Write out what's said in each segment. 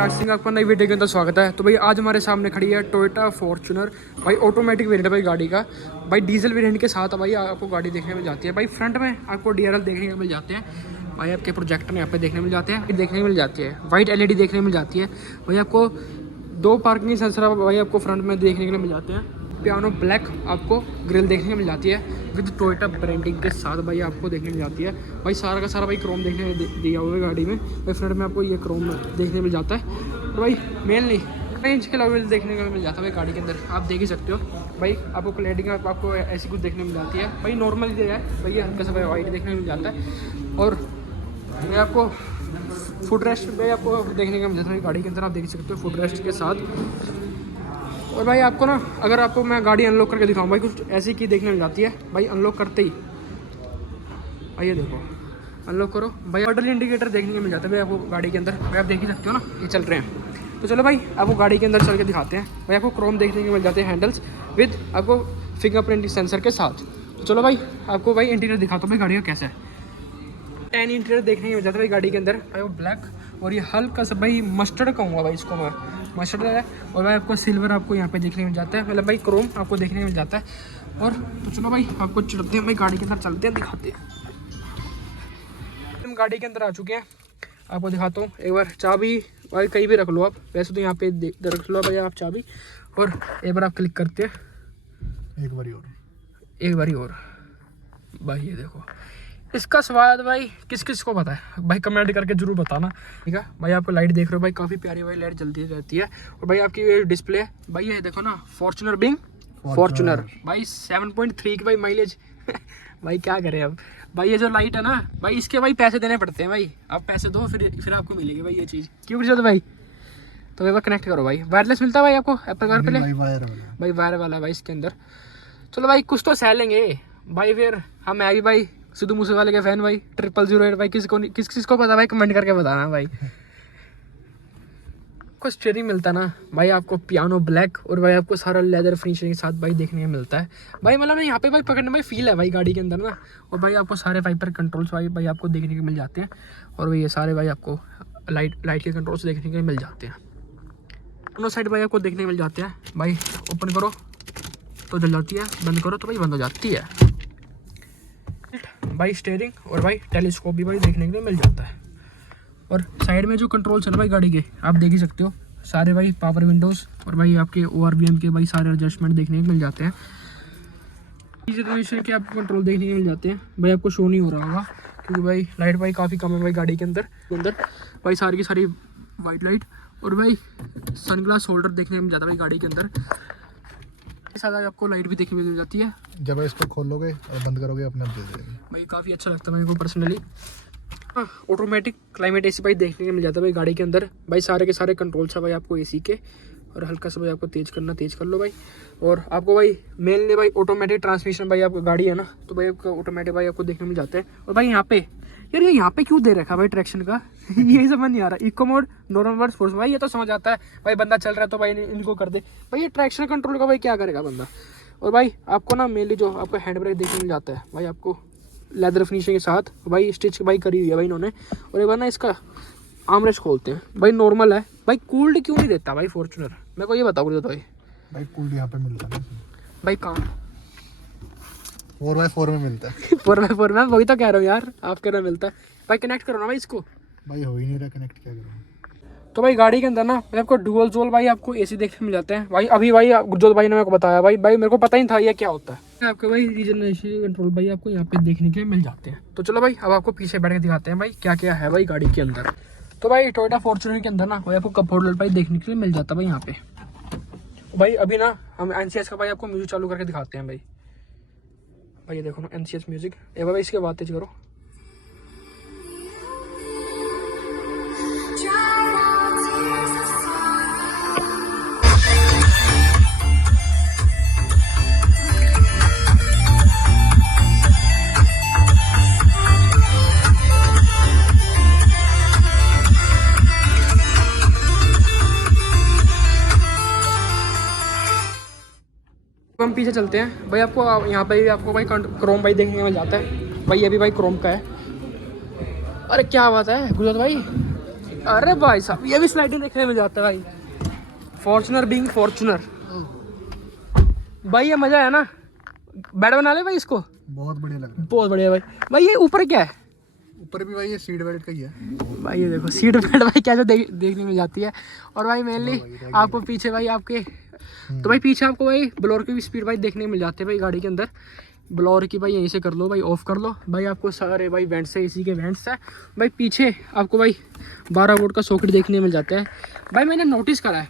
विराट सिंह, आपका नई वीडियो के अंदर स्वागत है। तो भाई आज हमारे सामने खड़ी है टोयोटा फॉर्च्यूनर। भाई ऑटोमेटिक वेरिएंट है भाई गाड़ी का। भाई डीजल वेरिएंट के साथ भाई आपको गाड़ी देखने मिल जाती है। भाई फ्रंट में आपको DRL देखने को मिल जाते हैं। भाई आपके प्रोजेक्टर यहाँ पे देखने मिल जाते हैं, देखने मिल जाती है। वाइट LED देखने मिल जाती है। भाई आपको 2 पार्किंग सेंसर भाई आपको फ्रंट में देखने के लिए मिल जाते हैं। पियानो ब्लैक आपको ग्रिल देखने को मिल जाती है विद टोयोटा ब्रांडिंग के साथ भाई आपको देखने मिल जाती है। भाई सारा का सारा भाई क्रोम देखने में दिया हुआ है गाड़ी में। भाई फ्रंट में आपको ये क्रोम देखने मिल जाता है। तो भाई मेनली रेंज के लेवल देखने को मिल जाता है भाई गाड़ी के अंदर, आप देख ही सकते हो। भाई आपको क्लैरिटी में आपको ऐसी कुछ देखने मिल जाती है। भाई नॉर्मल दिया है भाई, हल्का सा वाइट देखने मिल जाता है। और ये आपको फुट रेस्ट पे आपको देखने को मिल जाता है गाड़ी के अंदर, आप देख सकते हो फुट रेस्ट के साथ। और भाई आपको ना अगर आपको मैं गाड़ी अनलॉक करके दिखाऊं भाई, कुछ ऐसी की देखने मिल जाती है भाई अनलॉक करते ही। आइए देखो, अनलॉक करो भाई, ऑर्डर इंडिकेटर देखने को मिल जाता है भाई आपको गाड़ी के अंदर। भाई आप देख ही सकते हो ना, ये चल रहे हैं। तो चलो भाई आपको गाड़ी के अंदर चल के दिखाते हैं। भाई आपको क्रोम देखने को मिल जाते हैं हैंडल्स विद आपको फिंगरप्रिंट सेंसर के साथ। तो चलो भाई आपको भाई इंटीरियर दिखाता हूँ भाई गाड़ी का कैसा है। 10 इंटीरियर देखने को मिल जाता है भाई गाड़ी के अंदर। भाई वो ब्लैक और ये हल्का सा भाई मस्टर्ड कहूँगा भाई इसको मैं, मस्टर्ड है। और भाई आपको सिल्वर आपको यहाँ पे देखने मिल जाता है, मतलब भाई क्रोम आपको देखने मिल जाता है। और तो चलो भाई आपको चढ़ते हैं भाई गाड़ी के अंदर, चलते हैं दिखाते हैं। हम गाड़ी के अंदर आ चुके हैं, आपको दिखाता हूँ एक बार। चाबी भाई कहीं भी रख लो आप, वैसे तो यहाँ पे रख लो भाई आप चाबी। और एक बार आप क्लिक करते हैं, एक बारी और भाई ये देखो। इसका स्वाद भाई किस किस को पता है भाई, कमेंट करके जरूर बताना, ठीक है भाई। आपको लाइट देख रहे हो भाई, काफ़ी प्यारी भाई लाइट जलती रहती है। और भाई आपकी ये डिस्प्ले भाई ये देखो ना, फॉर्च्यूनर बिंग फॉर्च्यूनर भाई 7.3 की भाई माइलेज भाई क्या करें अब भाई। ये जो लाइट है ना भाई, इसके भाई पैसे देने पड़ते हैं भाई। आप पैसे दो फिर आपको मिलेगी भाई ये चीज़, क्यों पूछो तो भाई। तो एक बार कनेक्ट करो भाई, वायरलेस मिलता है भाई आपको एप्पल कार पे भाई, वायर वाला भाई इसके अंदर। चलो भाई कुछ तो सह लेंगे भाई, फिर हम है भी भाई सिद्धू मूसेवाले के फैन भाई। 0008 भाई किस को पता भाई, कमेंट करके बताना भाई। कुछ स्टीयरिंग मिलता ना भाई आपको पियानो ब्लैक, और भाई आपको सारा लेदर फिनिशिंग के साथ भाई देखने को मिलता है भाई। मतलब ना यहाँ पे भाई पकड़ने में फील है भाई गाड़ी के अंदर ना। और भाई आपको सारे वाइपर कंट्रोल्स भाई आपको देखने को मिल जाते हैं। और भाई ये सारे भाई आपको लाइट के कंट्रोल्स देखने को मिल जाते हैं। दोनों साइड भाई आपको देखने को मिल जाते हैं भाई। ओपन करो तो जल जाती है, बंद करो तो भाई बंद हो जाती है भाई। स्टीयरिंग और भाई टेलीस्कोप भी भाई देखने के लिए मिल जाता है। और साइड में जो कंट्रोल्स है ना भाई गाड़ी के, आप देख ही सकते हो सारे भाई पावर विंडोज़ और भाई आपके ORVM के भाई सारे एडजस्टमेंट देखने को मिल जाते हैं। जनरेशन के आपको कंट्रोल देखने को मिल जाते हैं भाई। आपको शो नहीं हो रहा होगा क्योंकि भाई लाइट भाई काफ़ी कम है भाई गाड़ी के अंदर भाई सारी की सारी वाइट लाइट। और भाई सनग्लास होल्डर देखने को मिल जाता है भाई गाड़ी के अंदर। साथ आपको लाइट भी देखने मिल जाती है। जब इसको खोलोगे और बंद करोगे अपने आप दे देगी भाई, काफ़ी अच्छा लगता है मेरे को पर्सनली। ऑटोमेटिक क्लाइमेट AC भाई देखने को मिल जाता है भाई गाड़ी के अंदर। भाई सारे के सारे कंट्रोल्स है भाई आपको AC के। और हल्का सा भाई आपको तेज़ कर लो भाई। और आपको भाई मेनली भाई ऑटोमेटिक ट्रांसमिशन भाई आपको गाड़ी है ना, तो भाई आपका ऑटोमेटिक भाई आपको देखने मिल जाता है। और भाई यहाँ पे यार ये यहाँ पे क्यों दे रखा है भाई ट्रैक्शन का यही समझ नहीं आ रहा। Eco mode, normal mode, sports भाई ये तो समझ आता है भाई, बंदा चल रहा है तो भाई इनको कर दे भाई। ये ट्रैक्शन कंट्रोल का भाई क्या करेगा बंदा। और भाई आपको ना मेनली जो आपको हैंड ब्रेक देखने मिल जाता है भाई आपको लेदर फिनिशिंग के साथ भाई, स्टिच भाई करी हुई है भाई इन्होंने। और एक बार ना इसका आर्मरेस्ट खोलते हैं भाई, नॉर्मल है भाई। कूल्ड क्यों नहीं देता भाई फॉर्च्यूनर, मेरे को ये बताओ भाई। कूल्ड यहाँ पे मिलता है भाई, कहाँ 4x4 में मिलता है 4x4 में, वही तो कह रहा हूँ यार, आप कह रहे मिलता है भाई। कनेक्ट करो ना भाई इसको। भाई हो ही नहीं रहा कनेक्ट, क्या करूँ। तो भाई गाड़ी के अंदर ना आपको डुअल जोल भाई आपको AC देखने मिल जाते हैं भाई। अभी भाई गुरजोत भाई ने मेरे को बताया भाई मेरे को पता ही था ये क्या होता है। आपके भाई रीजनरेशन कंट्रोल भाई आपको यहाँ पे देखने के लिए मिल जाते हैं। तो चलो भाई अब आपको पीछे बैठ के दिखाते हैं भाई क्या क्या है भाई गाड़ी के अंदर। तो भाई टोयोटा फॉर्च्यूनर के अंदर ना भाई आपको कप होल्डर भाई देखने के लिए मिल जाता है भाई यहाँ पे। भाई अभी ना हम NCS का भाई आपको म्यूजिक चालू करके दिखाते हैं भाई। भाई ये देखो ना NCS म्यूजिक, एक बार भाई इसके बाद तेज करो। हम पीछे चलते हैं भाई। आपको यहाँ पे आपको भाई क्रोम भाई देखने को मिल जाता है भाई। ये भी भाई क्रोम का है। अरे क्या बात है गुजरात भाई, अरे भाई साहब ये भी स्लाइडिंग देखने में जाता है भाई, फॉर्चुनर बीइंग फॉर्चुनर। भाई ये मजा है ना, बेड बना ले भाई इसको, बहुत बढ़िया लग रहा बहुत बढ़िया भाई। भाई ये ऊपर क्या है है। ऊपर भी भाई ये सीट बेल्ट का ही है। भाई, ये देखो सीट बेल्ट भाई कैसे देखने में जाती है। और भाई मेनली आपको पीछे भाई आपके, तो भाई पीछे आपको भाई ब्लोअर की भी स्पीड भाई देखने को मिल जाती है भाई गाड़ी के अंदर। ब्लोअर की भाई यहीं से कर लो भाई, ऑफ कर लो भाई, आपको सारे भाई वेंट्स है, इसी के वेंट्स है भाई। पीछे आपको भाई 12 वोल्ट का सॉकेट देखने को मिल जाता है भाई। मैंने नोटिस करा है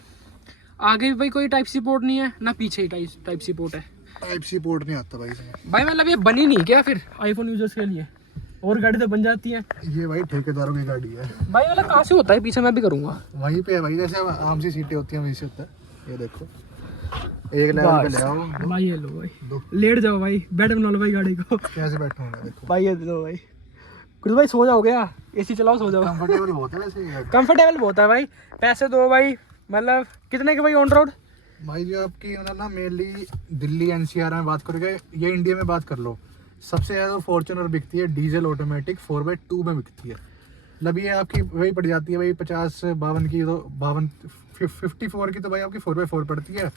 आगे भी भाई कोई टाइप सी पोर्ट नहीं है ना, पीछे ही टाइप सी पोर्ट है। टाइप सी पोर्ट नहीं आता भाई इसमें। भाई मतलब ये बनी नहीं क्या फिर आईफोन यूजर्स के लिए, और गाड़ी तो बन जाती है। ये भाई ठेकेदारों की गाड़ी है भाई मतलब कहाँ से होता है पीछे, मैं भी करूँगा वहीं पे है भाई, जैसे आम सी सीटें होती हैं वहीं से होता है। ये देखो एक लेवल पे ले आओ। भाई ये लो भाई, लेट जाओ भाई, बेड बना लो भाई गाड़ी को। कैसे बैठूंगा देखो भाई ये दो भाई, कुछ भाई सो जाओ गया, एसी चलाओ सो जाओ। कंफर्टेबल बहुत है वैसे ये। कंफर्टेबल बहुत है भाई। पैसे दो भाई, मतलब कितने के भाई ऑन रोड? भाई जो आपकी ना मेनली दिल्ली एनसीआर में बात करोगे, ये इंडिया में बात कर लो, सबसे ज़्यादा फॉर्च्यूनर बिकती है डीजल ऑटोमेटिक 4x2 में बिकती है। मतलब ये आपकी वही पड़ जाती है भाई 50-52 की, तो 54 की तो भाई आपकी 4x4 पड़ती है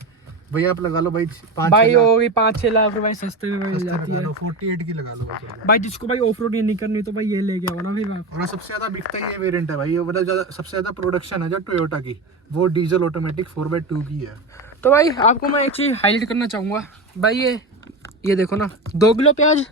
भाई। आप लगा लो भाई 5 भाई होगी 5-6 लाख रुपए सस्ते में मिल जाती है 48 की लगा लो भाई। भाई। जिसको भाई ऑफ रोड नहीं करनी तो भाई ये लेके आओ ना फिर आप। और सबसे ज़्यादा बिकता ही ये वेरिएंट है भाई, ये मतलब सबसे ज़्यादा प्रोडक्शन है जो टोयोटा की, वो डीजल ऑटोमेटिक 4x2 की है। तो भाई आपको मैं एक चीज़ हाईलाइट करना चाहूँगा भाई, ये देखो ना 2 किलो प्याज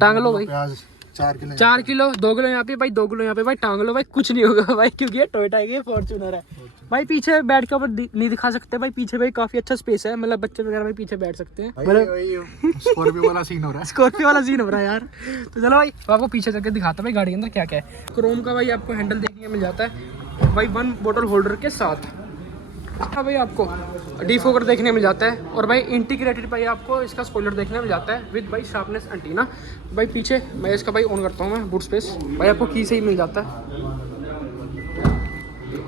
टांग लो भाई, प्याज 4 किलो 4 किलो, 2 किलो यहाँ पे भाई, 2 किलो यहाँ पे भाई, टांग लो भाई, कुछ नहीं होगा भाई, क्योंकि ये टोयोटा की फॉर्च्यूनर है भाई। पीछे बैठ के ऊपर नहीं दिखा सकते भाई, पीछे भाई काफी अच्छा स्पेस है, मतलब बच्चे वगैरह भाई पीछे बैठ सकते हैं। मतलब स्कॉर्पियो वाला सीन हो रहा है। स्कॉर्पियो वाला सीन हो रहा है यार। तो चलो भाई आपको पीछे जाके दिखाता भाई गाड़ी के अंदर क्या क्या है। क्रोम का भाई आपको हैंडल देखने को मिल जाता है भाई 1 बोतल होल्डर के साथ। हाँ भाई आपको डिफोकर देखने मिल जाता है, और भाई इंटीग्रेटेड भाई आपको इसका स्पॉइलर देखने मिल जाता है विद भाई शार्पनेस एंटीना। भाई पीछे मैं इसका भाई ऑन करता हूँ मैं बूट स्पेस, भाई आपको की से ही मिल जाता है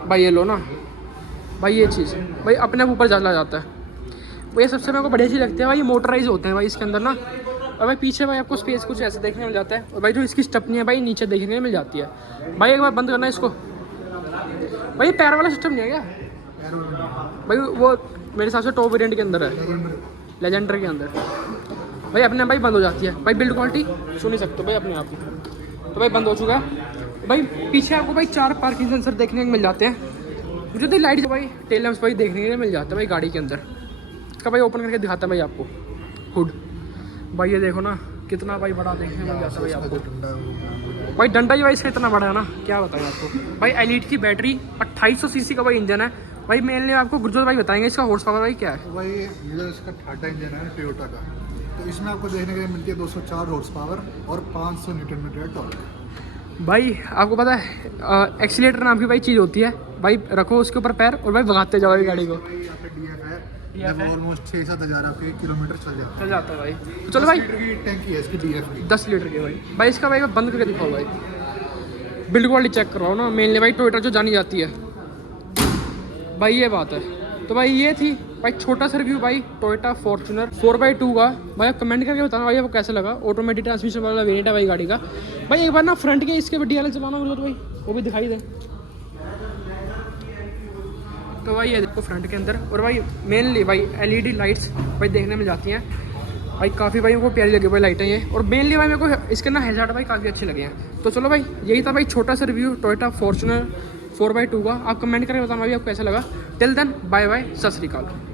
भाई। ये लो ना भाई, ये चीज़ भाई अपने आप ऊपर चला जाता है भाई। ये सबसे मेरे को बढ़िया चीज़ लगती है भाई, ये मोटराइज होते हैं भाई इसके अंदर ना। और भाई पीछे भाई आपको स्पेस कुछ ऐसे देखने मिल जाता है, और भाई जो इसकी स्टपनी है भाई नीचे देखने मिल जाती है भाई। एक बार बंद करना है इसको भाई, ये पैर वाला सिस्टम नहीं है क्या भाई? वो मेरे हिसाब से टॉप वेरिएंट के अंदर है, लेजेंडर के अंदर भाई अपने भाई बंद हो जाती है भाई। बिल्ड क्वालिटी सुन ही सकते हो भाई अपने आप ही, तो भाई बंद हो चुका है भाई। पीछे आपको भाई 4 पार्किंग सेंसर देखने को मिल जाते हैं। मुझे तो लाइट भाई टेल लैंप्स भाई देखने को मिल जाता है भाई गाड़ी के अंदर का भाई। ओपन करके दिखाता है भाई आपको हुड भाई, ये देखो ना कितना भाई बड़ा देखने को मिल जाता है भाई आपको। भाई डंडा ही भाई इसका इतना बड़ा है ना, क्या बताऊँ आपको भाई। एलीट की बैटरी 2800 सीसी का भाई इंजन है भाई। मेनली आपको गुरजोत भाई बताएंगे इसका हॉर्स पावर भाई क्या है। भाई ये जो इसका टाटा इंजन है टोयोटा का, तो इसमें आपको देखने के लिए मिलती है 204 हॉर्स पावर और 500 न्यूटन मीटर टॉर्क। भाई आपको पता है एक्सीलेटर नाम की भाई चीज़ होती है भाई, रखो उसके ऊपर पैर और भाई भगाते जाओ भाई गाड़ी को। यहाँ पे डीएफ है, ऑलमोस्ट 6-7 हज़ार आपके किलोमीटर चल जाता है भाई। तो चलो भाई की टैंकी है इसकी डीएफ की 10 लीटर की भाई इसका भाई बंद करके दिखाओ भाई, बिल्ड क्वालिटी चेक करवाओ ना। मेनली भाई टोयोटा जो जानी जाती है भाई, ये बात है। तो भाई ये थी भाई छोटा सा रिव्यू भाई टोयोटा फॉर्च्यूनर 4x2 का भाई। आप कमेंट करके बताना भाई आपको कैसा लगा। ऑटोमेटिक ट्रांसमिशन वाला वेरिएंट है भाई गाड़ी का भाई। एक बार ना फ्रंट के इसके DRL चलाना बोलो तो भाई वो भी दिखाई दे। तो भाई ये देखो फ्रंट के अंदर, और भाई मेनली भाई LED लाइट्स भाई देखने में जाती हैं भाई, काफ़ी भाई मेरे को प्यारी लगी भाई लाइटें ये। और मेनली भाई मेरे को इसके ना हेडलाइट भाई काफ़ी अच्छे लगे हैं। तो चलो भाई यही था भाई छोटा सा रिव्यू टोयोटा फॉर्च्यूनर 4x2 का। आप कमेंट करके बताना भाई आपको कैसा लगा। टिल देन बाय बाय, सत श्री अकाल।